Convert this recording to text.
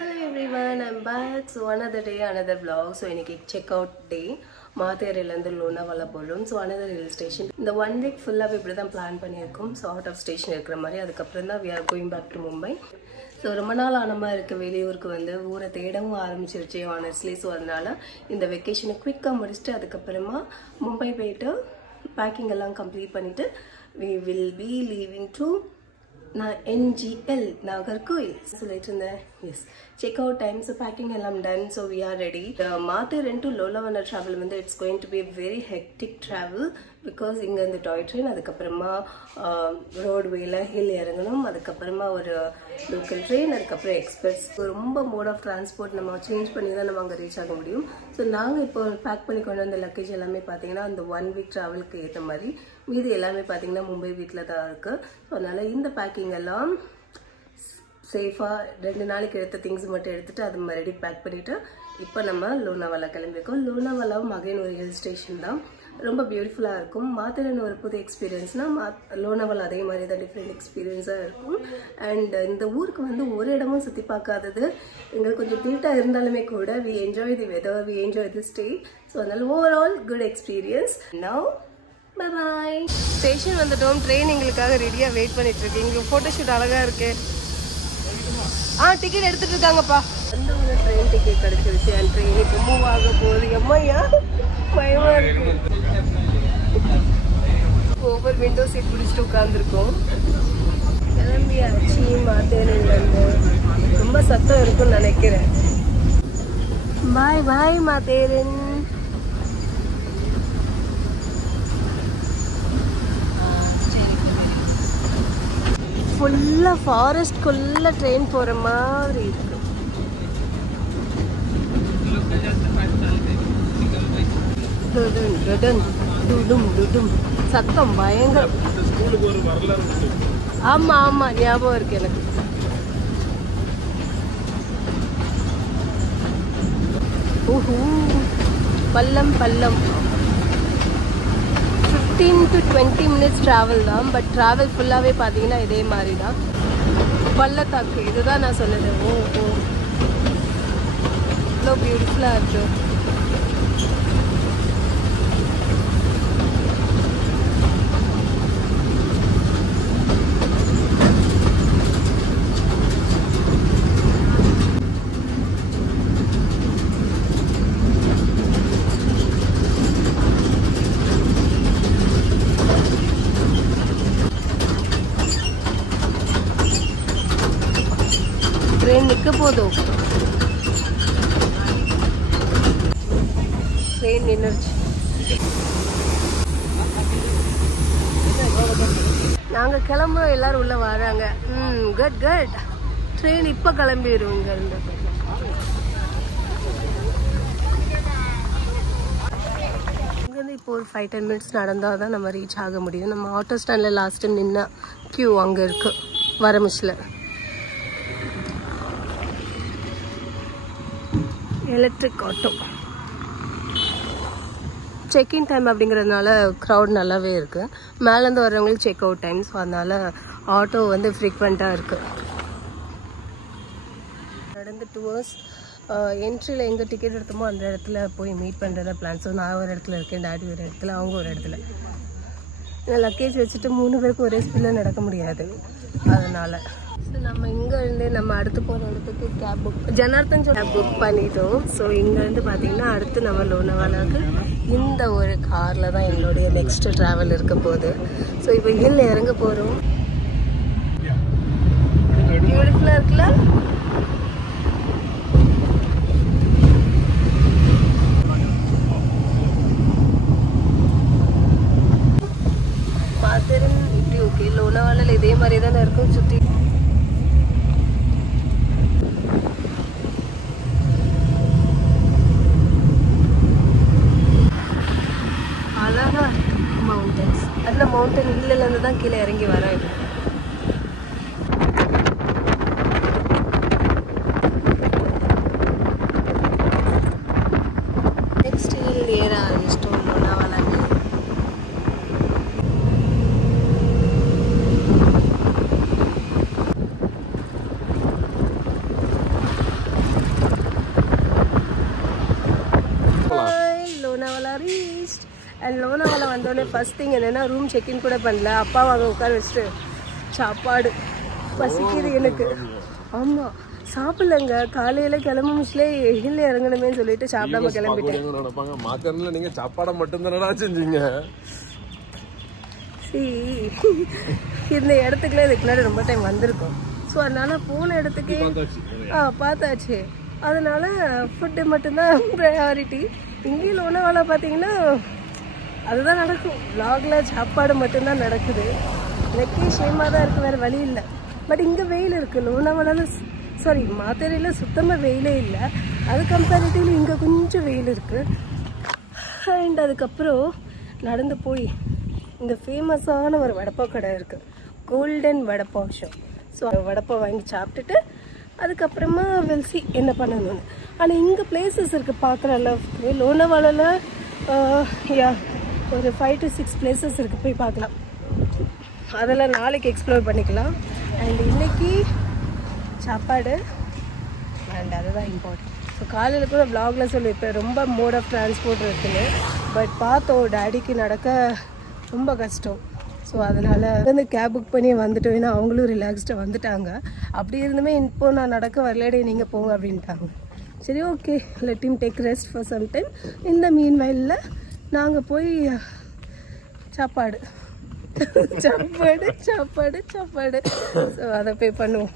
Hello everyone, I'm back. So another day, another vlog. So இன்னைக்கு check out day. மாத்தேரியிலேருந்து Lonavala போகிறோம். So another hill station. இந்த 1 week ஃபுல்லாகவே இப்படி தான் பிளான் பண்ணியிருக்கோம். ஸோ அவுட் ஆஃப் ஸ்டேஷன் இருக்கிற மாதிரி அதுக்கப்புறம் தான் we are going back to Mumbai. So ரொம்ப நாள் ஆன மாதிரி இருக்க வெளியூருக்கு வந்து ஊரை தேடவும் ஆரம்பிச்சிருச்சு ஆனஸ்ட்லி. ஸோ அதனால இந்த வெக்கேஷனை குவிக்காக முடிச்சுட்டு அதுக்கப்புறமா மும்பை போயிட்டு பேக்கிங் எல்லாம் கம்ப்ளீட் பண்ணிவிட்டு we will be leaving to NGL Nagarkoil. So later yes, check out time. So packing eல்லாம் done. So we are ready. Mathur to Lonavala travel வந்து it's going to be a very hectic travel because இங்க இந்த toy train அதுக்கப்புறமா roadwayல hill இறங்கணும், அதுக்கப்புறமா ஒரு local train, அதுக்கப்புறம் express. ரொம்ப mode of transport நம்ம சேஞ்ச் பண்ணி தான் நம்ம அங்க ரீச் ஆக முடியும். ஸோ நாங்கள் இப்போ பேக் பண்ணி கொண்டு வந்த லக்கேஜ் எல்லாமே பார்த்தீங்கன்னா அந்த 1 week ட்ராவலுக்கு ஏற்ற மாதிரி மீது எல்லாமே பார்த்தீங்கன்னா மும்பை வீட்டில் தான் இருக்குது. ஸோ அதனால் இந்த பேக்கிங் எல்லாம் சேஃபாக 2 நாளைக்கு எடுத்த திங்ஸ் மட்டும் எடுத்துகிட்டு அது மறுபடியும் பேக் பண்ணிவிட்டு இப்போ நம்ம லோனாவாலா கிளம்பியிருக்கோம். லோனாவாலாவும் அகைன் ஒரு ஹில் ஸ்டேஷன் தான், ரொம்ப பியூட்டிஃபுல்லாக இருக்கும். மாத்திரன்னு ஒரு புது எக்ஸ்பீரியன்ஸ்னால் லோனாவாலா அதே மாதிரி தான் டிஃப்ரெண்ட் எக்ஸ்பீரியன்ஸாக இருக்கும். அண்ட் இந்த ஊருக்கு வந்து ஒரு இடமும் சுற்றி பார்க்காதது எங்களுக்கு கொஞ்சம் தில்ட்டாக இருந்தாலுமே கூட we enjoy the weather, we enjoy the stay. So அதனால் overall good experience. Now bye bye. Station வந்துட்டோம், ட்ரெயின் எங்களுக்காக ரெடியாக வெயிட் பண்ணிட்டு இருக்கு. இங்கே ஃபோட்டோஷூட் அழகாக இருக்கு. டிக்கெட் எடுத்துட்டு இருக்காங்கப்பா. அந்த ஒரு ட்ரெயின் டிக்கெட் கிடைச்சிருச்சு. அண்ட் ட்ரெயின் இப்போ மூவ் ஆக போகுது. எம்மையா பயமா இருக்கு. ஓவர் விண்டோ சீட் பிடிச்சிட்டு உட்காந்துருக்கோம். கிளம்பியாச்சு மாத்தேரிலேருந்து. ரொம்ப சத்தம் இருக்குன்னு நினைக்கிறேன். பாய் பாய் மாத்தேரன். ஃபுல்லாக ஃபாரஸ்ட்குள்ளே ட்ரெயின் போகிற மாதிரி இருக்கு. சத்தம் பயங்கரம். ஆமாம் ஆமாம் ஞாபகம் இருக்கு எனக்கு. ஓஹோ பல்லம் பல்லம். 15 to 20 minutes travel தான். பட் ட்ராவல் ஃபுல்லாகவே பார்த்தீங்கன்னா இதே மாதிரி தான். பள்ளத்தாக்கு இதுதான் நான் சொன்னது. ஓ இவ்வளோ பியூட்டிஃபுல்லாக இருக்கு. ட்ரெயின் நிற்க போதும். ட்ரெயின் நின்றுச்சு. நாங்கள் கிளம்புறோம், எல்லாரும் உள்ள வராங்க. Good good. ட்ரெயின் இப்போ கிளம்பிடும் இங்கேருந்து. இங்கேருந்து இப்போ ஒரு 5-10 minutes நடந்தால் தான் நம்ம ரீச் ஆக முடியும். நம்ம ஆட்டோ ஸ்டாண்டில் லாஸ்ட் டைம் நின்ன க்யூ அங்கே இருக்குது வரமிச்சில். Electric auto. செக்இன் டைம் அப்படிங்கிறதுனால க்ரௌட் நல்லாவே இருக்குது. மேலேருந்து வர்றவங்களுக்கு செக் அவுட் டைம். ஸோ அதனால் ஆட்டோ வந்து ஃப்ரீக்வெண்ட்டாக இருக்குது. நடந்து டுவர்ஸ் என்ட்ரியில் எங்கே டிக்கெட் எடுத்தோமோ அந்த இடத்துல போய் மீட் பண்ணுறதா பிளான். ஸோ நான் ஒரு இடத்துல இருக்கேன், டாடி ஒரு இடத்துல, அவங்க ஒரு இடத்துல. ஏன்னா லக்கேஜ் வச்சுட்டு 3 பேருக்கு ஒரே ஸ்பீடில் நடக்க முடியாது. அதனால் ஸோ நம்ம இங்கேருந்தே நம்ம அடுத்து போகிற இடத்துக்கு கேப் ஜனார்த்தன் கேப் புக் பண்ணிட்டோம். ஸோ இங்கேருந்து பார்த்தீங்கன்னா அடுத்து நம்ம லோனாவாலாவுக்கு இந்த ஒரு காரில் தான் எங்களுடைய நெக்ஸ்ட் ட்ராவல் இருக்க போகுது. ஸோ இப்போ ஹில் இறங்க போகிறோம். பியூட்டிஃபுல்லாக இருக்குல்ல. மாத்தேரன் இப்படி ஓகே. லோனாவாலாவில் இதே மாதிரி தானே இருக்கும் சுற்றி. அழகா மவுண்டன்ஸ். அந்த மவுண்டன் ஹில்லிலேருந்து தான் கீழே இறங்கி வரோம். நெக்ஸ்ட் ஹில் ஏற ஆரம்பிச்சிட்டோம் லோனாவாலாக்கு. அண்ட் லோனாவாலா வந்தோடனே ஃபர்ஸ்ட் திங் என்னென்னா ரூம் செக்இன் கூட பண்ணல. அப்பாவை அங்கே உட்கார வச்சுட்டு சாப்பாடு பசிக்குது எனக்கு. ஆமாம் சாப்பிடலங்க. காலையில் கிளம்புச்சுலே ஹில் இறங்கணுமேன்னு சொல்லிட்டு சாப்பிடாம கிளம்பிட்டேன். நீங்க சாப்பாடை மட்டும் தானடா செஞ்சீங்க. இந்த இடத்துக்குலாம் இதுக்கு முன்னாடி ரொம்ப டைம் வந்திருக்கோம். ஸோ அதனால போன இடத்துக்கே பார்த்தாச்சு. அதனால ஃபுட்டு மட்டும்தான் ப்ரையாரிட்டி. இங்கேயும் லோனாவாலா பார்த்தீங்கன்னா அதுதான் நடக்கும். வ்ளாகில் சாப்பாடு மட்டும்தான் நடக்குது. எனக்கே ஷேமாக தான் இருக்குது, வேறு வழி இல்லை. பட் இங்கே வெயில் இருக்குது. லோனாவாலாவில் சாரி மாத்தேரியில் சுத்தமாக வெயிலே இல்லை. அது கம்பேரிட்டிவ்லி இங்கே கொஞ்சம் வெயில் இருக்குது. அண்ட் அதுக்கப்புறம் நடந்து போய் இங்கே ஃபேமஸான ஒரு வடைப்பாவு கடை இருக்குது, கோல்டன் வடைப்பாவு ஷாப். ஸோ வடைப்பாவு வாங்கி சாப்பிட்டுட்டு அதுக்கப்புறமா வெல்சி என்ன பண்ணணும்னு. ஆனால் இங்கே பிளேசஸ் இருக்குது பார்க்குற அளவுக்கு. லோனாவாலாவில் ஒரு 5 to 6 பிளேசஸ் இருக்குது, போய் பார்க்கலாம். அதெல்லாம் நாளைக்கு எக்ஸ்ப்ளோர் பண்ணிக்கலாம். அண்ட் இன்னைக்கு சாப்பாடு அண்ட் அதுதான் இம்பார்ட்டன்ட். ஸோ காலையில் கூட வ்ளாகில் சொல்லியிருப்பேன் ரொம்ப மோட் ஆஃப் டிரான்ஸ்போர்ட் இருக்குன்னு. பட் பார்த்தோம் டேடிக்கு நடக்க ரொம்ப கஷ்டம். ஸோ அதனால் வந்து கேப் புக் பண்ணி வந்துட்டோம். ஏன்னா அவங்களும் ரிலாக்ஸ்டாக வந்துட்டாங்க. அப்படி இருந்துமே இப்போ நான் நடக்க வரலேடே நீங்கள் போங்க அப்படின்ட்டாங்க. சரி okay let him take rest for some time. இந்த மீன் வயலில் நாங்கள் போய் சாப்பாடு சாப்பாடு சாப்பாடு சாப்பாடு ஸோ அதை போய் பண்ணுவோம்.